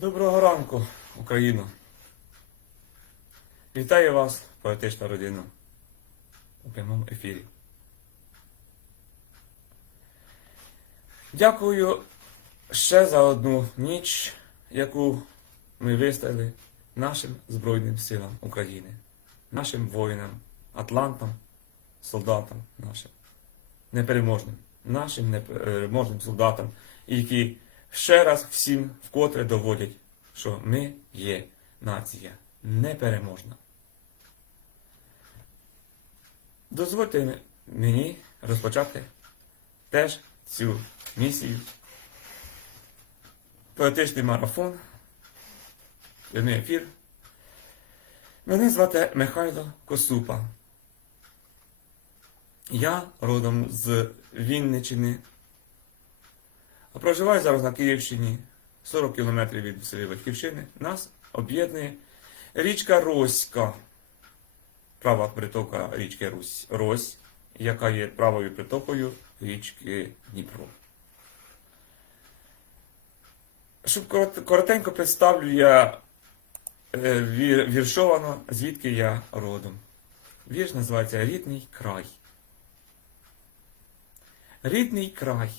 Доброго ранку, Україно. Вітаю вас, поетична родина, у прямому ефірі. Дякую ще за одну ніч, яку ми виставили нашим Збройним силам України, нашим воїнам, атлантам, солдатам нашим, непереможним, нашим непереможним солдатам, які ще раз всім вкотре доводять, що ми є нація непереможна. Дозвольте мені розпочати теж цю місію. Поетичний марафон. Прямий ефір. Мене звати Михайло Косупа. Я родом з Вінничини. А проживаю зараз на Київщині, 40 кілометрів від селі Батьківщини. Нас об'єднує річка Роська, права притока річки Русь, Рось, яка є правою притокою річки Дніпро. Щоб коротенько представлю я е, віршовано, звідки я родом. Вірш називається Рідний край. Рідний край.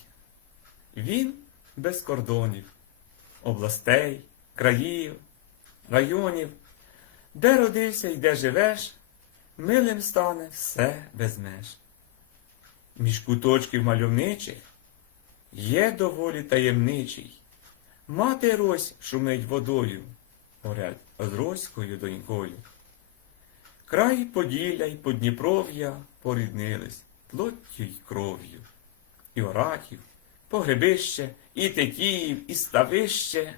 Він без кордонів, областей, країв, районів, де родився і де живеш, милим стане все без меж. Між куточків мальовничих є доволі таємничий. Мати Рось шумить водою, поряд з Роською донькою. Край Поділля й Подніпров'я поріднились плоттю й кров'ю, і оратів, погребище, і текіїв, і ставище,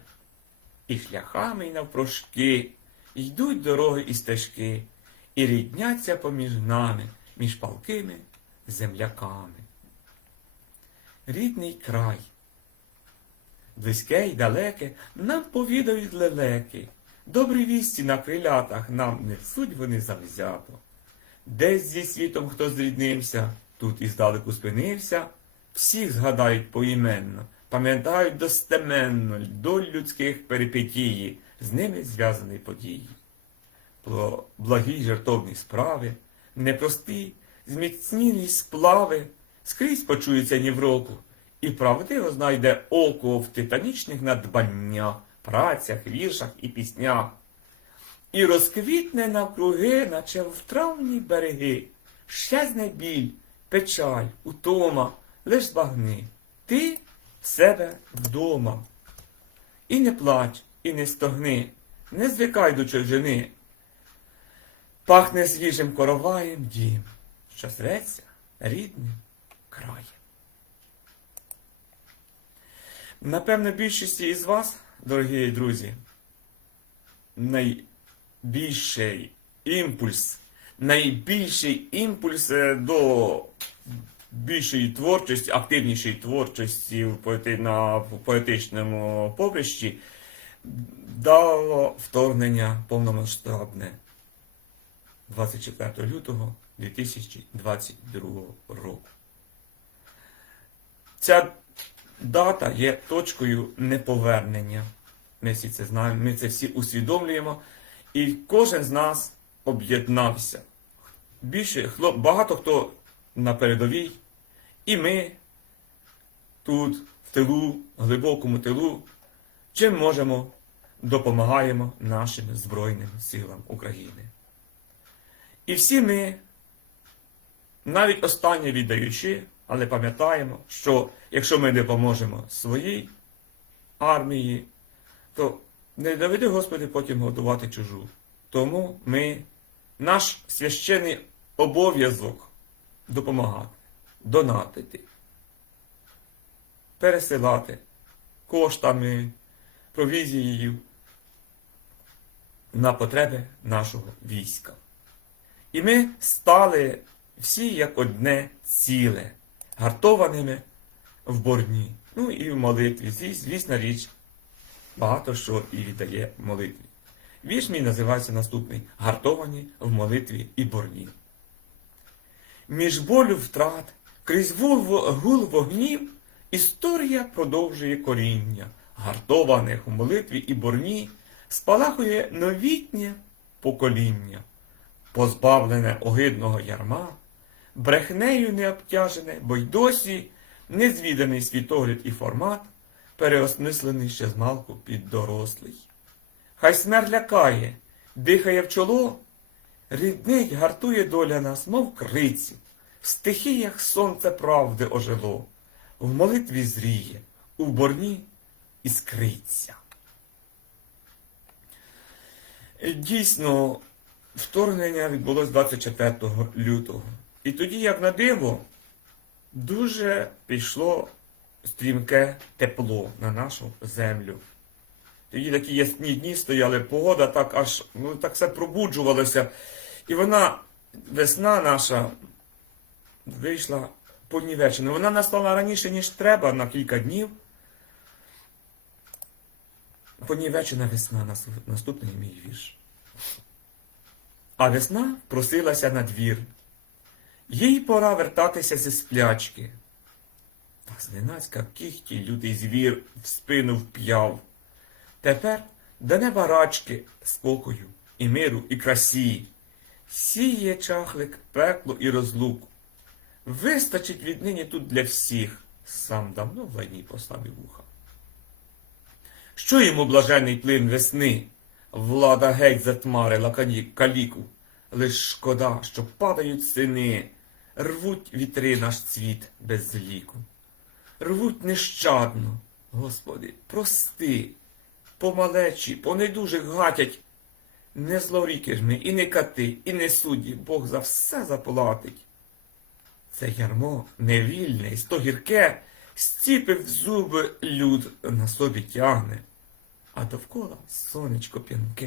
і шляхами й навпрошки йдуть дороги і стежки, і рідняться поміж нами, між палкими земляками. Рідний край, близьке й далеке, нам повідають лелеки, добрі вісті на крилятах нам несуть вони завзято. Десь зі світом хто зріднився, тут і здалеку спинився, всіх згадають поіменно, пам'ятають достеменно доль людських перипетії, з ними зв'язані події. Про благі жертовні справи, непрості, зміцнілі сплави, скрізь почується ні в року, і правдиво знайде око в титанічних надбаннях, працях, віршах і піснях. І розквітне навкруги, наче в травні береги, щезне біль, печаль, утома, лиш збагни. Ти в себе вдома. І не плач, і не стогни, не звикай до чужини. Пахне свіжим короваєм дім, що зветься рідним краєм. Напевно, більшості із вас, дорогі друзі, найбільший імпульс, найбільший імпульс е, до більшої творчості, активнішої творчості на поетичному поприщі дало вторгнення повномасштабне 24 лютого 2022 року. Ця дата є точкою неповернення. Ми всі це знаємо, ми це всі усвідомлюємо, і кожен з нас об'єднався. Більше багато хто на передовій, і ми тут, в тилу, глибокому тилу, чим можемо, допомагаємо нашим Збройним силам України. І всі ми, навіть останнє віддаючи, але пам'ятаємо, що якщо ми не поможемо своїй армії, то не доведи, Господи, потім годувати чужу. Тому ми, наш священний обов'язок допомагати, донатити, пересилати коштами, провізією на потреби нашого війська. І ми стали всі як одне ціле, гартованими в борні. Ну і в молитві. Звіс- Звісна річ, багато що і віддає молитві. Вірш мій називається наступний Гартовані в молитві і борні. Між болю втрат, крізь гул, вогнів, історія продовжує коріння, гартованих у молитві і борні, спалахує новітнє покоління, позбавлене огидного ярма, брехнею не обтяжене, бо й досі незвіданий світогляд і формат, переосмислений ще змалку під дорослий. Хай смерть лякає, дихає в чоло, ріднить, гартує доля нас, мов криці, в стихіях сонце правди ожило, в молитві зріє, у борні іскриться. Дійсно, вторгнення відбулось 24 лютого. І тоді, як на диво, дуже пішло стрімке тепло на нашу землю. Тоді такі ясні дні стояли, погода так аж ну, так все пробуджувалося. І вона, весна наша, вийшла понівечена. Вона настала раніше, ніж треба, на кілька днів. Понівечена весна, наступний мій вірш. А весна просилася на двір. Їй пора вертатися зі сплячки. Та зненацька кіхті лютий звір в спину вп'яв. Тепер до неба рачки спокою, і миру, і красі. Сіє чахлик, пекло і розлуку. Вистачить віднині тут для всіх, сам давно в лайні поставив вуха. Що йому блажений плин весни? Влада геть затмарила каліку. Лиш шкода, що падають сини, рвуть вітри наш цвіт без ліку. Рвуть нещадно, Господи, прости, помалечі, по недужих гатять. Не злоріки ж ми, і не кати, і не судді, Бог за все заплатить. Це ярмо невільне і сто гірке, стіпив зуби люд на собі тягне, а довкола сонечко п'янке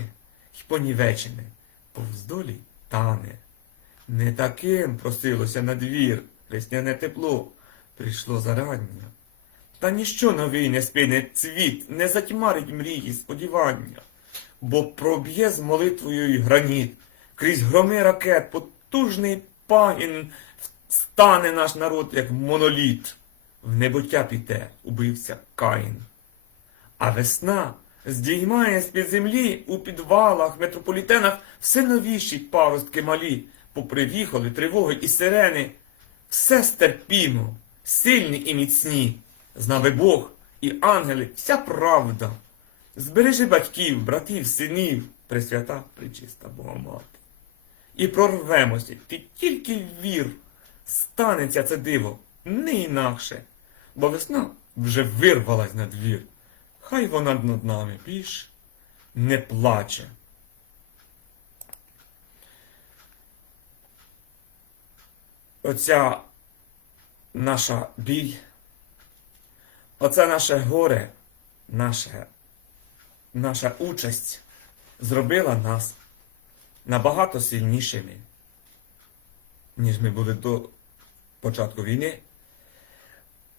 й понівечене, повздолі тане. Не таким просилося на двір, весняне тепло прийшло зарання. Та ніщо новий не спине цвіт, не затьмарить мрії сподівання, бо проб'є з молитвою й граніт, крізь громи ракет, потужний пагін стане наш народ, як моноліт. В небуття піде, убився Каїн. А весна здіймає з-під землі у підвалах, метрополітенах все новіші паростки малі, попривіхали тривоги і сирени. Все стерпімо, сильні і міцні. Знави Бог і ангели, вся правда. Збережи батьків, братів, синів, пресвята, причиста Бога мати. І прорвемося, ти тільки вір, станеться це диво, не інакше, бо весна вже вирвалась на двір. Хай вона над нами більш не плаче. Оця наша біль, оце наше горе, наше, наша участь зробила нас набагато сильнішими, ніж ми були до початку війни,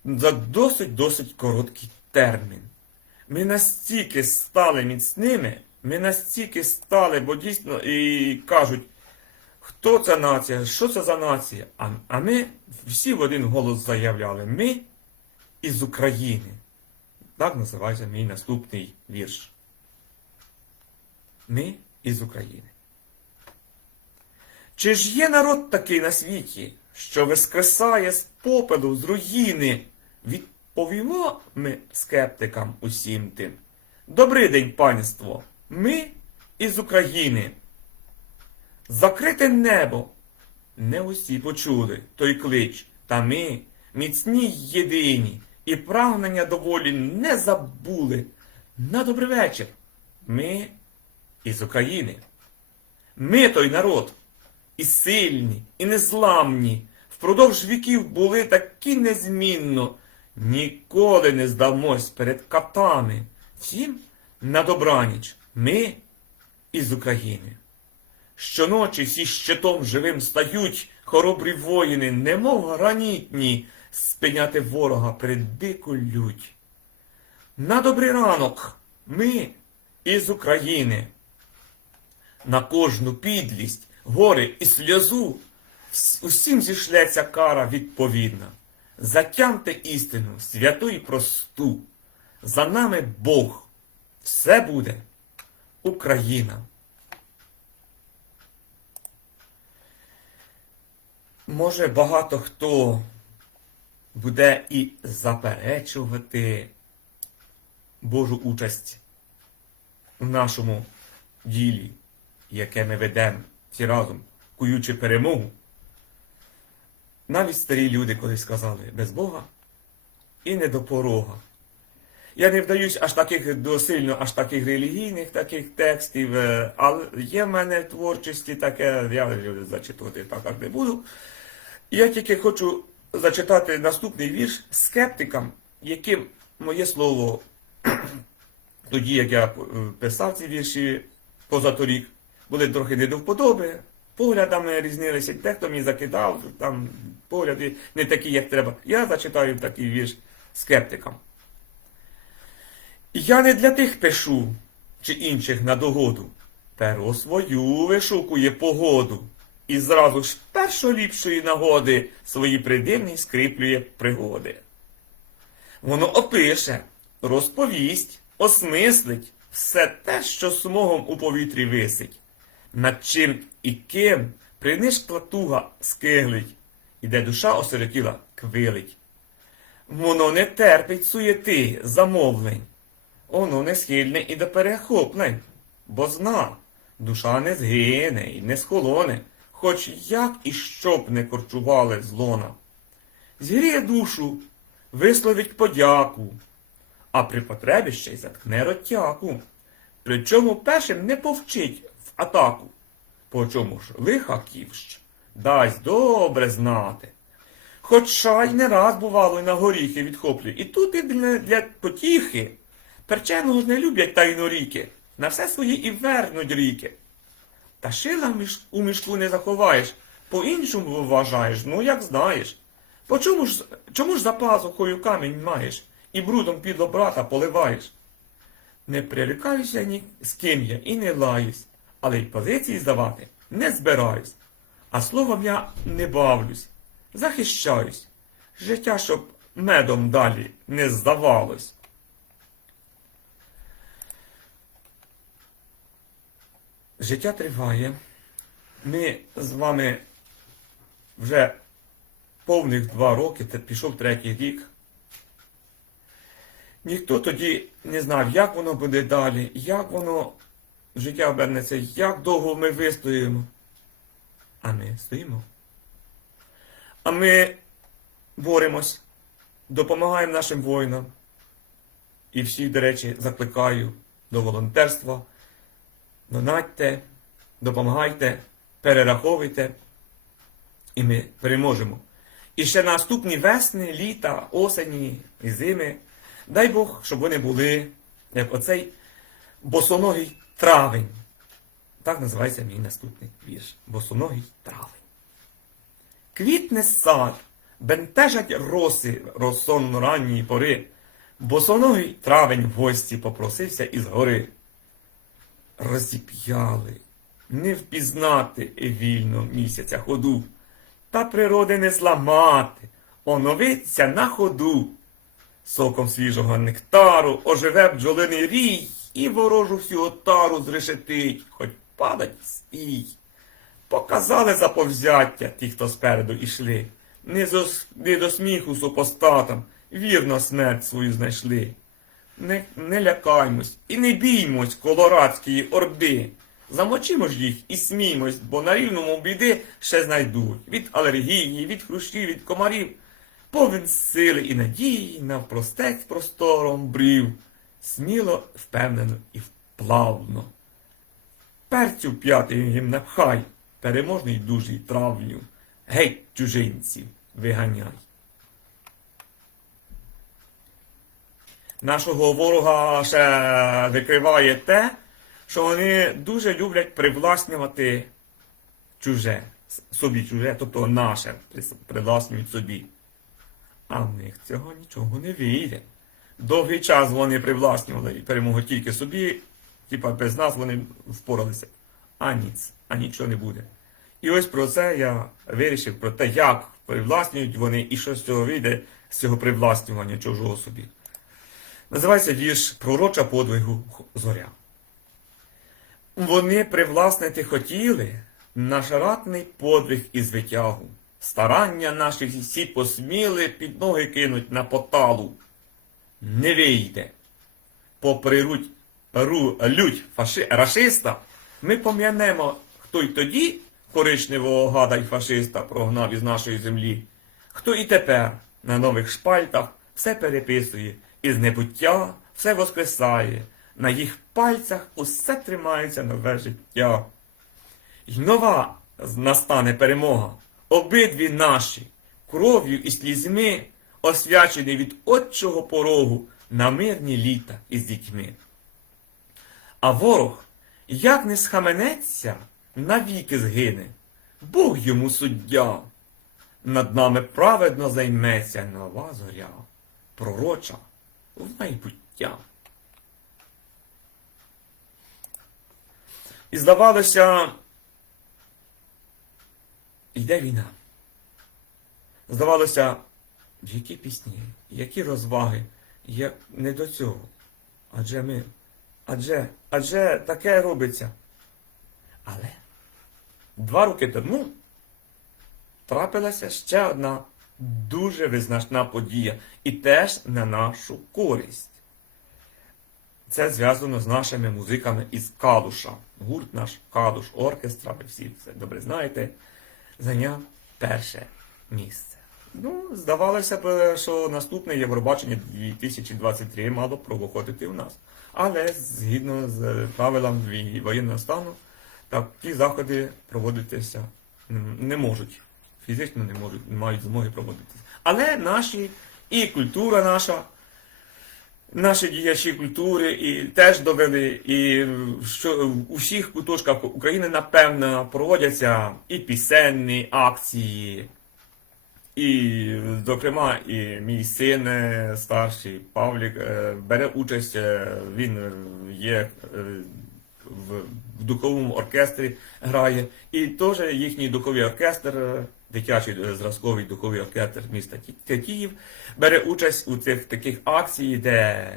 за досить-досить короткий термін. Ми настільки стали міцними, ми настільки стали, бо дійсно і кажуть, хто ця нація, що це за нація? А, а ми всі в один голос заявляли, ми із України. Так називається мій наступний вірш. Ми із України. Чи ж є народ такий на світі, що воскресає з попелу, з руїни? Відповімо ми скептикам усім тим. Добрий день, панство! Ми із України. Закрите небо. Не усі почули той клич, та ми, міцні єдині, і прагнення доволі не забули. На добрий вечір. Ми із України. Ми той народ, і сильні, і незламні, впродовж віків були такі незмінно, ніколи не здамось перед катами. Втім, на добраніч, ми із України. Щоночі всі щитом живим стають, хоробрі воїни, немов гранітні, спиняти ворога перед дику лють. На добрий ранок, ми із України. На кожну підлість, горе і сльозу усім зішлеться кара відповідна. Затямте істину, святу і просту. За нами Бог. Все буде Україна. Може, багато хто буде і заперечувати Божу участь в нашому ділі, яке ми ведемо всі разом, куючи перемогу. Навіть старі люди колись сказали без Бога і не до порога. Я не вдаюсь аж таких до сильно аж таких релігійних таких текстів, е, але є в мене в творчості таке, я зачитувати так аж не буду. Я тільки хочу зачитати наступний вірш скептикам, яким моє слово тоді, як я е, писав ці вірші позаторік, були трохи не до вподоби, поглядами різнилися, дехто мені закидав, там погляди не такі, як треба. Я зачитаю такий вірш скептикам. Я не для тих пишу, чи інших на догоду. Перо свою вишукує погоду. І зразу ж першоліпшої нагоди свої придивні скріплює пригоди. Воно опише, розповість, осмислить все те, що смогом у повітрі висить, над чим і ким принишкла туга скиглить, і де душа осиротіла квилить. Воно не терпить суєти, замовлень, воно не схильне і до перехоплень, бо зна, душа не згине і не схолоне, хоч як і щоб не корчували злона. Згріє душу, висловить подяку, а при потребі ще й заткне ротяку. Причому першим не повчить атаку. По чому ж лиха ківщ дасть добре знати. Хоча й не раз бувало й на горіхи відхоплює. І тут і для, потіхи. Перченого ж не люблять тайноріки. На все свої і вернуть ріки. Та шила у мішку не заховаєш, по-іншому вважаєш, ну як знаєш. По чому ж, чому ж за пазухою камінь маєш і брудом підло брата поливаєш? Не прирікаюся ні з ким я і не лаюсь, але й позиції здавати не збираюсь. А словом я не бавлюсь, захищаюсь. Життя, щоб медом далі не здавалось. Життя триває. Ми з вами вже повних два роки, пішов третій рік. Ніхто тоді не знав, як воно буде далі, як воно життя обернеться, як довго ми вистоїмо. А ми стоїмо. А ми боремось, допомагаємо нашим воїнам. І всіх, до речі, закликаю до волонтерства. Донатьте, допомагайте, перераховуйте, і ми переможемо. І ще наступні весни, літа, осені і зими. Дай Бог, щоб вони були, як оцей босоногий травень. Так називається мій наступний вірш. Босоногий травень. Квітне сад, бентежать роси розсонно ранньої пори. Босоногий травень в гості попросився із гори розіп'яли, не впізнати вільно місяця ходу, та природи не зламати, оновиться на ходу. Соком свіжого нектару оживе бджолиний рій і ворожу всю отару зрешетить, хоч падать стій. Показали заповзяття ті, хто спереду ішли, не, зос... не до сміху супостатам, вірно смерть свою знайшли. Не, не лякаймось і не біймось колорадської орди. Замочимо ж їх і сміймось, бо на рівному біди ще знайдуть. Від алергії, від хрущів, від комарів. Повен сили і надії навпростець простором брів. Сміло, впевнено і вплавно. Перцю п'ятий їм напхай, переможний дужий травню. Геть, чужинців, виганяй. Нашого ворога ще викриває те, що вони дуже люблять привласнювати чуже, собі чуже, тобто наше привласнюють собі. А в них цього нічого не вийде. Довгий час вони привласнювали перемогу тільки собі, типа без нас вони впоралися. А ніц, а нічого не буде. І ось про це я вирішив, про те, як привласнюють вони і що з цього вийде, з цього привласнювання чужого собі. Називається вірш Пророча подвигу зоря. Вони привласнити хотіли наш ратний подвиг і звитягу. Старання наші всі посміли під ноги кинуть на поталу. Не вийде. Попри лють фаши, рашиста, ми пом'янемо, хто й тоді коричневого гада й фашиста прогнав із нашої землі, хто і тепер на нових шпальтах все переписує, із небуття все воскресає, на їх пальцях усе тримається нове життя. й нова настане перемога. Обидві наші, кров'ю і слізьми, освячені від отчого порогу на мирні літа із дітьми. А ворог, як не схаменеться, навіки згине. Бог йому суддя. Над нами праведно займеться нова зоря, пророча в майбуття. І здавалося, йде війна. Здавалося, які пісні, які розваги, як не до цього. Адже ми, адже, адже таке робиться. Але два роки тому трапилася ще одна дуже визначна подія, і теж на нашу користь. Це зв'язано з нашими музиками із Калуша. Гурт наш Калуш оркестра, ви всі це добре знаєте, зайняв перше місце. Ну, здавалося б, що наступне Євробачення 2023 мало б провоходити у нас. Але згідно з правилам вій- воєнного стану, такі заходи проводитися не можуть. Фізично не можуть, не мають змоги проводитися. Але наші і культура наша, наші діячі культури і теж довели, і що в усіх куточках України, напевно, проводяться і пісенні акції, і, зокрема, і мій син е, старший Павлік е, бере участь, е, він є в, духовому оркестрі грає, і теж їхній духовий оркестр, дитячий зразковий духовий оркестр міста Ки- Київ, бере участь у цих таких акцій, де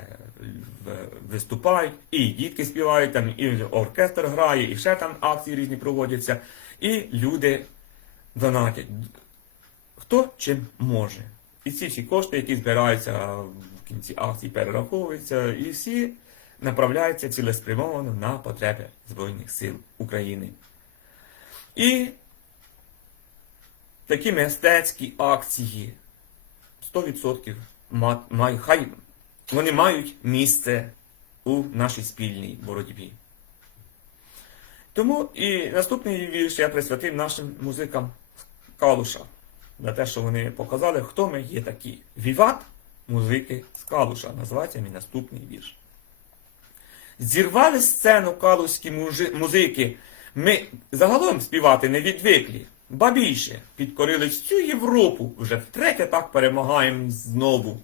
виступають, і дітки співають, там і оркестр грає, і ще там акції різні проводяться, і люди донатять. Хто чим може. І ці всі кошти, які збираються в кінці акції, перераховуються, і всі направляються цілеспрямовано на потреби Збройних сил України. І такі мистецькі акції 100% ма- май- хай вони мають місце у нашій спільній боротьбі. Тому і наступний вірш я присвятив нашим музикам Калуша за те, що вони показали, хто ми є такі. Віват музики з Калуша. Називається мій наступний вірш. Зірвали сцену калуські музики. Ми загалом співати не відвиклі. Ба більше, підкорили всю Європу. Вже втретє так перемагаємо знову.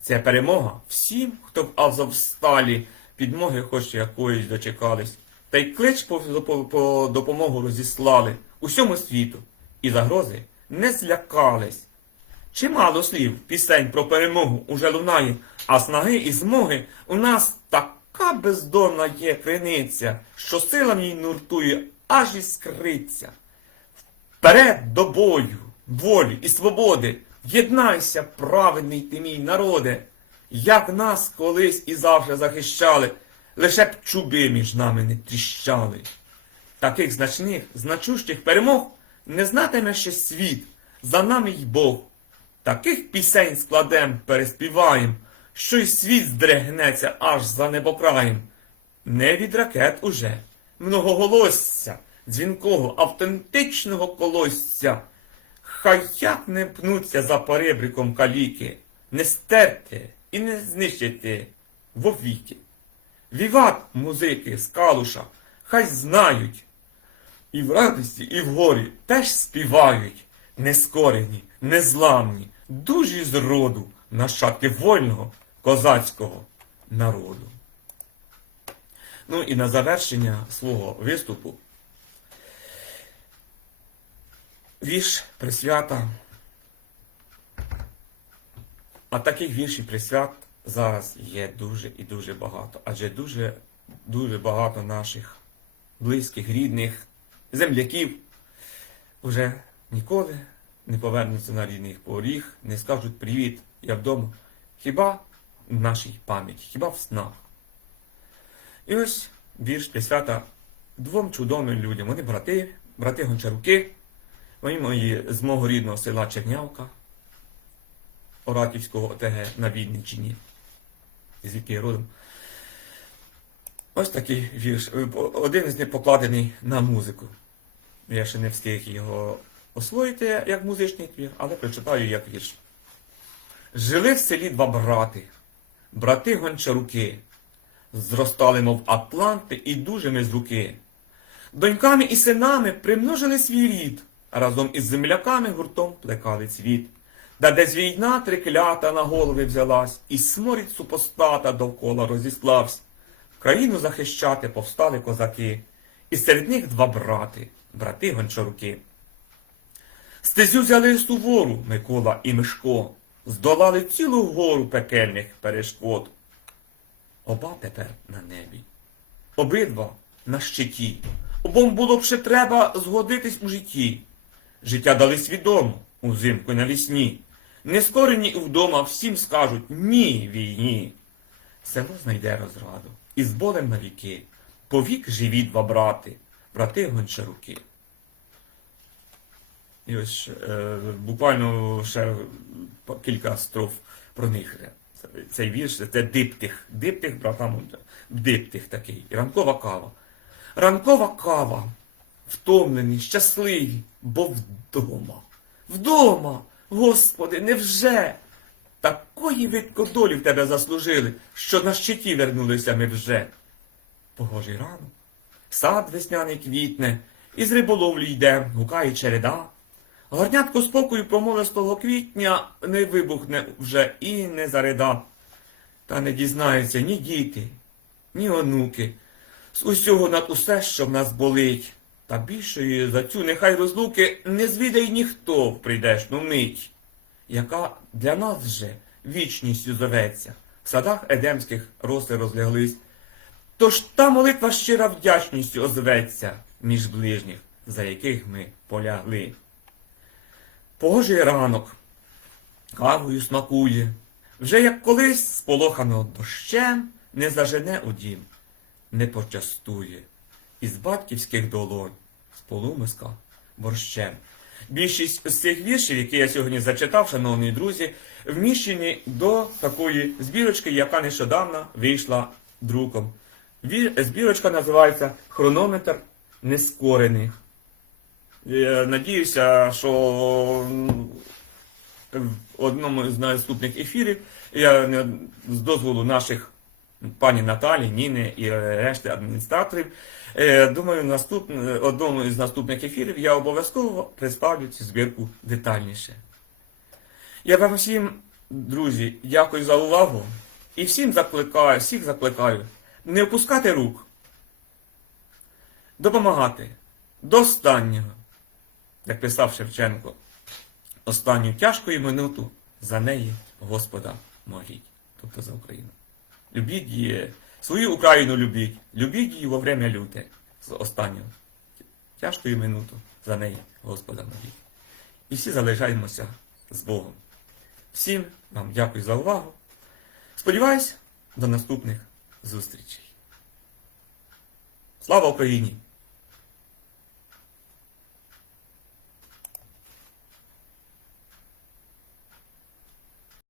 Це перемога всім, хто в Азовсталі підмоги хоч якоїсь дочекались. Та й клич по, по, по допомогу розіслали усьому світу. І загрози не злякались. Чимало слів, пісень про перемогу уже лунає, а снаги і змоги у нас така бездонна є криниця, що сила їй нуртує, аж іскриться. Вперед до бою, волі і свободи, єднайся, праведний ти мій народе, як нас колись і завжди захищали, лише б чуби між нами не тріщали. Таких значних, значущих перемог не знатиме ще світ, за нами й Бог. Таких пісень складем, переспіваєм, що й світ здригнеться аж за небокраєм. Не від ракет уже, многоголосся, дзвінкого, автентичного колосся. Хай як не пнуться за перебриком каліки, не стерти і не знищити вовіки. Віват музики з калуша, хай знають, і в радості, і в горі теж співають, нескорені, незламні, дужі з роду, нащадки вольного козацького народу. Ну і на завершення свого виступу вірш присвята. А таких віршів присвят зараз є дуже і дуже багато. Адже дуже, дуже багато наших близьких, рідних, земляків вже ніколи не повернуться на рідний поріг, не скажуть привіт, я вдома. Хіба в нашій пам'яті, хіба в снах. І ось вірш присвята двом чудовим людям. Вони брати, брати Гончаруки, вони мої з мого рідного села Чернявка, Оратівського ОТГ на Вінниччині, звідки я родом. Ось такий вірш. Один з них покладений на музику. Я ще не встиг його освоїти як музичний твір, але прочитаю як вірш. Жили в селі два брати, брати гончаруки, зростали, мов атланти, і дужими з руки. Доньками і синами примножили свій рід, разом із земляками гуртом плекали цвіт. Да десь війна триклята на голови взялась, і сморід супостата довкола розіславсь. Країну захищати повстали козаки, і серед них два брати, брати гончаруки. Стезю взяли сувору Микола і Мишко, здолали цілу гору пекельних перешкод. Оба тепер на небі, обидва на щиті. Обом було б ще треба згодитись у житті. Життя дали свідомо, узимку й навісні. Нескорені і вдома всім скажуть ні війні. Село знайде розраду, і з болем на віки. Повік живі два брати, брати гончаруки. І ось е, буквально ще кілька строф про них. Цей вірш це диптих. Диптих, братам, диптих такий. І ранкова кава. Ранкова кава. Втомлені, щасливі, бо вдома. Вдома! Господи, невже? Такої видко долі в тебе заслужили, що на щиті вернулися ми вже. Погожий ранок, сад весняний квітне, із риболовлі йде, гукає череда. Горнятко спокою промовистого квітня не вибухне вже і не зарида. Та не дізнаються ні діти, ні онуки, з усього над усе, що в нас болить. Та більшої за цю нехай розлуки не звідає ніхто в прийдешну мить, яка для нас вже вічністю зоветься. В садах едемських роси розляглись. Тож та молитва щира вдячністю озветься між ближніх, за яких ми полягли. Погожий ранок, кавою смакує, вже як колись сполохано дощем не зажене у дім, не почастує із батьківських долонь, з полумиска борщем. Більшість з цих віршів, які я сьогодні зачитав, шановні друзі, вміщені до такої збірочки, яка нещодавно вийшла друком. Збірочка називається Хронометр нескорених. Я надіюся, що в одному з наступних ефірів я з дозволу наших пані Наталі, Ніни і решти адміністраторів. е, Думаю, наступ, одному із наступних ефірів я обов'язково представлю цю збірку детальніше. Я вам всім, друзі, дякую за увагу і всім закликаю, всіх закликаю не опускати рук, допомагати до останнього, як писав Шевченко, останню тяжкою минуту за неї Господа моліть, тобто за Україну. Любіть її, свою Україну любіть, любіть її во время люте, з останнього тяжкою минуту за неї Господа моліть. І всі залишаємося з Богом. Всім вам дякую за увагу. Сподіваюсь, до наступних зустрічей. Слава Україні!